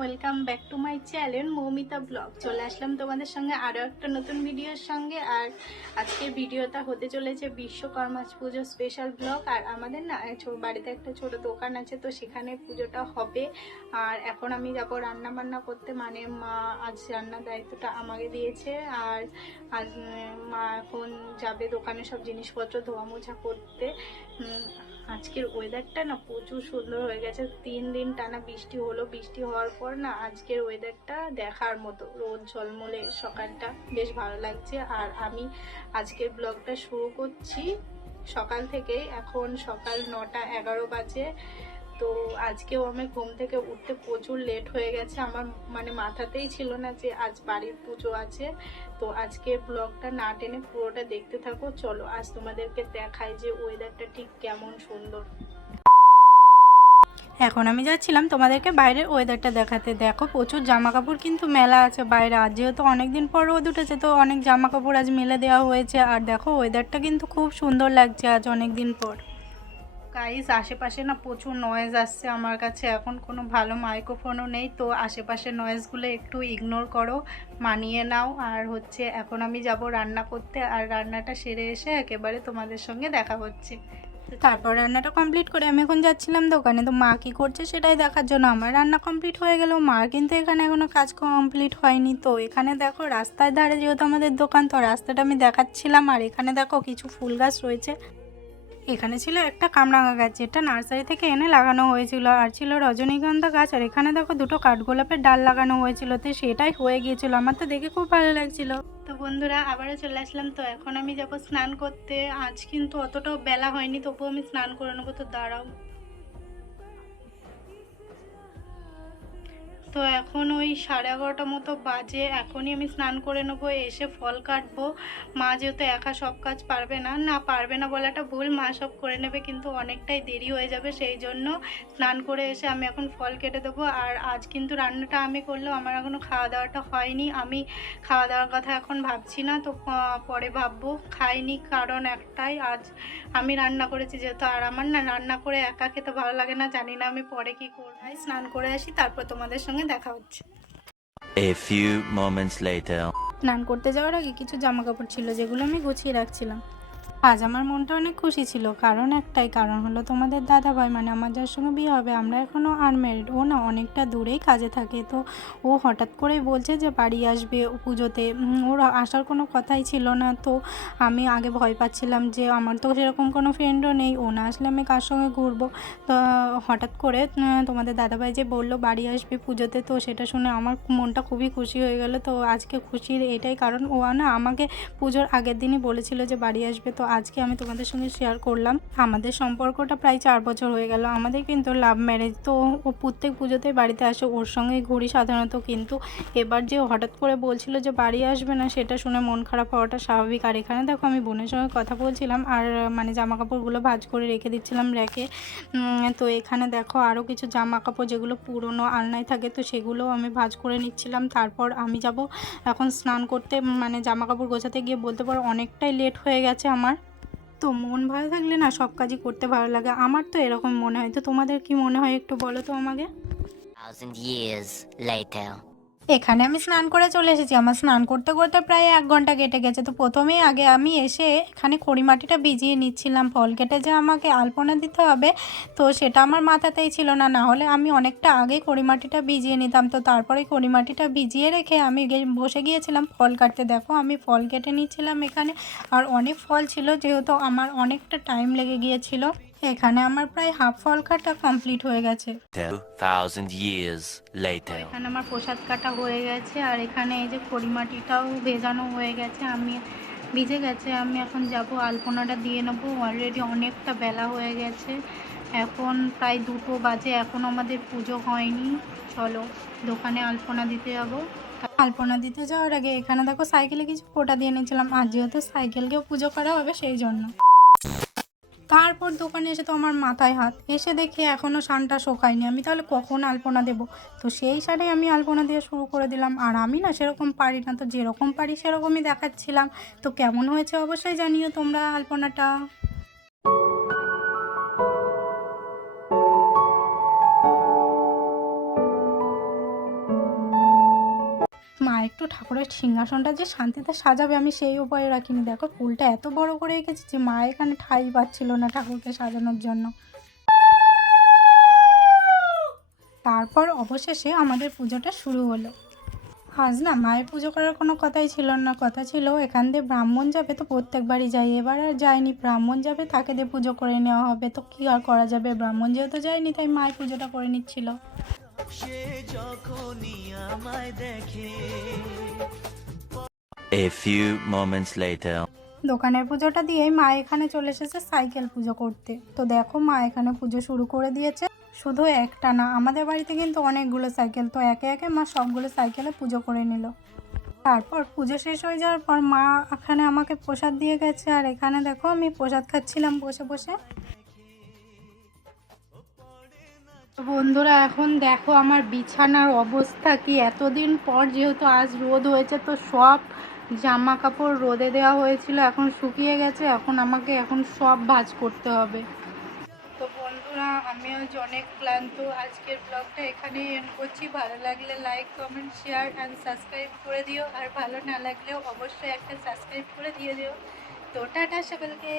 Welcome back to my channel Moumita blog চলে আসলাম তোমাদের সঙ্গে আরও একটা নতুন ভিডিওর সঙ্গে, আর আজকের ভিডিওটা হতে চলেছে বিশ্বকর্মা পুজো স্পেশাল ব্লগ আর আমাদের না বাড়িতে একটা ছোট দোকান আছে, তো সেখানে পুজোটা হবে। আর এখন আমি যাব রান্না বান্না করতে মানে মা আজ রান্নার দায়িত্বটা আমাকে দিয়েছে, আর আজ মা এখন যাবে দোকানে সব জিনিসপত্র ধোয়া মোছা করতে আজকের ওয়েদারটা না প্রচুর সুন্দর হয়ে গেছে। তিন দিন টানা বৃষ্টি হলো। বৃষ্টি হওয়ার পর না আজকের ওয়েদারটা দেখার মতো। রোদ, ঝলমলে সকালটা বেশ ভালো লাগছে। আর আমি আজকের ব্লগটা শুরু করছি সকাল থেকে এখন সকাল নটা এগারো বাজে। তো আজকেও আমি ঘুম থেকে উঠতে প্রচুর লেট হয়ে গেছে। আমার মানে মাথাতেই ছিল না যে আজ বাড়ির পুজো আছে। তো আজকে ব্লগটা না টেনে পুরোটা দেখতে থাকো। চলো, আজ তোমাদেরকে দেখাই যে ওয়েদারটা ঠিক কেমন সুন্দর। এখন আমি যাচ্ছিলাম তোমাদেরকে বাইরের ওয়েদারটা দেখাতে। দেখো, প্রচুর জামা কাপড় কিন্তু মেলা আছে বাইরে। আজ যেহেতু অনেকদিন পর রোদ উঠেছে, তো অনেক জামা কাপড় আজ মেলে দেওয়া হয়েছে। আর দেখো ওয়েদারটা কিন্তু খুব সুন্দর লাগছে আজ অনেক দিন পর। গাইস আশেপাশে না প্রচুর নয়েজ আসছে আমার কাছে। এখন কোনো ভালো মাইক্রোফোনও নেই, তো আশেপাশে নয়েজগুলো একটু ইগনোর করো, মানিয়ে নাও। আর হচ্ছে, এখন আমি যাব রান্না করতে, আর রান্নাটা সেরে এসে একেবারে তোমাদের সঙ্গে দেখা হচ্ছে। তারপর রান্নাটা কমপ্লিট করে আমি এখন যাচ্ছিলাম দোকানে। তো মা কী করছে সেটাই দেখার জন্য। আমার রান্না কমপ্লিট হয়ে গেল। মার কিন্তু এখানে এখনও কাজ কমপ্লিট হয়নি। তো এখানে দেখো, রাস্তার ধারে যেহেতু আমাদের দোকান, তো রাস্তাটা আমি দেখাচ্ছিলাম। আর এখানে দেখো, কিছু ফুল গাছ রয়েছে। এখানে ছিল একটা কামরাঙা গাছ, যেটা নার্সারি থেকে এনে লাগানো হয়েছিল। আর ছিল রজনীগন্ধা গাছ, আর এখানে দেখো দুটো কাঠগোলাপের ডাল লাগানো হয়েছিল। তো সেটাই হয়ে গিয়েছিল। আমার তো দেখে খুব ভালো লাগছিল। তো বন্ধুরা, আবারও চলে আসলাম। তো এখন আমি যাব স্নান করতে। আজ কিন্তু অতটাও বেলা হয়নি, তবুও আমি স্নান করে নেব। তো দাঁড়াও। তো এখন ওই সাড়ে এগারোটা মতো বাজে, এখনই আমি স্নান করে নেব, এসে ফল কাটবো। মা যেহেতু একা সব কাজ পারবে না না পারবে না বলাটা ভুল, মা সব করে নেবে কিন্তু অনেকটাই দেরি হয়ে যাবে, সেই জন্য স্নান করে এসে আমি এখন ফল কেটে দেবো। আর আজ কিন্তু রান্নাটা আমি করলেও আমার এখনও খাওয়া দাওয়াটা হয়নি। আমি খাওয়া দাওয়ার কথা এখন ভাবছি না, তো পরে ভাববো। খাইনি কারণ একটাই, আজ আমি রান্না করেছি যেহেতু, আর আমার না রান্না করে একা খেতে ভালো লাগে না, জানি না আমি পরে কি করব। স্নান করে আসি, তারপর তোমাদের সঙ্গে দেখা হচ্ছে A few moments later. স্নান করতে যাওয়ার আগে কিছু জামা কাপড় ছিল যেগুলো আমি গুছিয়ে রাখছিলাম আজ আমার মনটা অনেক খুশি ছিল। কারণ একটাই কারণ হলো তোমাদের দাদা ভাই মানে আমার যার সঙ্গে বিয়ে হবে, আমরা এখনও আনম্যারিড ও না অনেকটা দূরেই কাজে থাকে, তো ও হঠাৎ করেই বলছে যে বাড়ি আসবে পুজোতে। ওর আসার কোনো কথাই ছিল না, তো আমি আগে ভয় পাচ্ছিলাম যে আমার তো সেরকম কোনো ফ্রেন্ডও নেই, ও না আসলে আমি কার সঙ্গে ঘুরবো? তো হঠাৎ করে তোমাদের দাদাভাই যে বলল বাড়ি আসবে পুজোতে, তো সেটা শুনে আমার মনটা খুবই খুশি হয়ে গেল। তো আজকে খুশির এটাই কারণ, ও না আমাকে পুজোর আগের দিনই বলেছিল যে বাড়ি আসবে, তো আজকে আমি তোমাদের সঙ্গে শেয়ার করলাম। আমাদের সম্পর্কটা প্রায় চার বছর হয়ে গেল। আমাদের কিন্তু লাভ ম্যারেজ তো ও প্রত্যেক পুজোতে বাড়িতে আসে। ওর সঙ্গে ঘুরি সাধারণত কিন্তু এবার যে হঠাৎ করে বলছিল যে বাড়ি আসবে না, সেটা শুনে মন খারাপ হওয়াটা স্বাভাবিক। আর এখানে দেখো আমি বোনের সঙ্গে কথা বলছিলাম আর মানে জামা কাপড়গুলো ভাঁজ করে রেখে দিচ্ছিলাম রেখে তো এখানে দেখো আরও কিছু জামা কাপড় যেগুলো পুরনো আলনায় থাকে, তো সেগুলো আমি ভাঁজ করে নিচ্ছিলাম। তারপর আমি যাব এখন স্নান করতে। মানে জামা কাপড় গোছাতে গিয়ে বলতে পারো অনেকটাই লেট হয়ে গেছে আমার। তো মন ভালো থাকলে না সব কাজই করতে ভালো লাগে। আমার তো এরকম মনে হয়। তো তোমাদের কি মনে হয় একটু বলো তো আমাকে. এখানে আমি স্নান করে চলে এসেছি। আমার স্নান করতে করতে প্রায় এক ঘণ্টা কেটে গেছে। তো প্রথমেই আগে আমি এসে এখানে খড়িমাটিটা ভিজিয়ে নিচ্ছিলাম। ফল কেটে যে আমাকে আলপনা দিতে হবে, তো সেটা আমার মাথাতেই ছিল না। না হলে আমি অনেকটা আগে খড়িমাটিটা ভিজিয়ে নিতাম। তো তারপরে খড়িমাটিটা ভিজিয়ে রেখে আমি বসে গিয়েছিলাম ফল কাটতে। দেখো আমি ফল কেটে নিচ্ছিলাম এখানে। আর অনেক ফল ছিল, যেহেতু আমার অনেকটা টাইম লেগে গিয়েছিল। এখানে আমার প্রায় হাফ ফল কাটা কমপ্লিট হয়ে গেছে. এখানে আমার প্রসাদ কাটা হয়ে গেছে আর এখানে এই যে খড়িমাটিটাও ভেজানো হয়ে গেছে আমি ভিজে গেছে আমি এখন যাব আলপনাটা দিয়ে নেব অলরেডি অনেকটা বেলা হয়ে গেছে এখন প্রায় দুটো বাজে এখন আমাদের পুজো হয়নি চলো দোকানে আলপনা দিতে যাব। আলপনা দিতে যাওয়ার আগে এখানে দেখো সাইকেলে কিছু ফোটা দিয়ে নিয়েছিলাম আর যেহেতু সাইকেলকেও পুজো করা হবে সেই জন্য। তারপর দোকানে এসে তো আমার মাথায় হাত। এসে দেখে এখনও শানটা শোকায়নি। আমি তাহলে কখন আলপনা দেব? তো সেই সারে আমি আলপনা দিয়ে শুরু করে দিলাম। আর আমি না সেরকম পারি না। তো যেরকম পারি সেরকমই দেখাচ্ছিলাম। তো কেমন হয়েছে অবশ্যই জানিও তোমরা আলপনাটা। একটু ঠাকুরের সিংহাসনটা যে শান্তিতে সাজাবে, আমি সেই উপায়ে রাখিনি। দেখো, ফুলটা এত বড় করে রেখেছি যে মা এখানে ঠাই পাচ্ছিল না ঠাকুরকে সাজানোর জন্য। তারপর অবশেষে আমাদের পুজোটা শুরু হলো। আজ না, মায়ের পুজো করার কোনো কথাই ছিল না। কথা ছিল, এখান দিয়ে ব্রাহ্মণ যাবে তো প্রত্যেকবারই যাই। এবার আর যায়নি। ব্রাহ্মণ যাবে, তাকে দিয়ে পুজো করে নেওয়া হবে। তো কী আর করা যাবে? ব্রাহ্মণ যেহেতু যায়নি, তাই মায়ের পুজোটা করে নিচ্ছিল। A few moments later. দোকানের পুজোটা দিয়েই মা এখানে চলে এসেছে সাইকেল পুজো করতে। তো দেখো মা এখানে পুজো শুরু করে দিয়েছে। শুধু একটা না আমাদের বাড়িতে কিন্তু অনেকগুলো সাইকেল। তো একে একে মা সবগুলো সাইকেলে পুজো করে নিল। তারপর পুজো শেষ হয়ে যাওয়ার পর মা এখানে আমাকে প্রসাদ দিয়ে গেছে। আর এখানে দেখো আমি প্রসাদ খাচ্ছিলাম বসে বসে। বন্ধুরা, এখন দেখো আমার বিছানার অবস্থা কি। এতদিন পর যেহেতু আজ রোদ হয়েছে, তো সব জামা কাপড় রোদে দেওয়া হয়েছিল, এখন শুকিয়ে গেছে, এখন আমাকে এখন সব ভাজ করতে হবে। তো বন্ধুরা আমি আজ অনেক ক্লান্ত। আজকের ব্লগটা এখানেই এন্ড করছি। ভালো লাগলে like comment share and subscribe করে দিও। আর ভালো না লাগলেও অবশ্যই একটা সাবস্ক্রাইব করে দিয়ে দিও। তো টাটা সকলকে।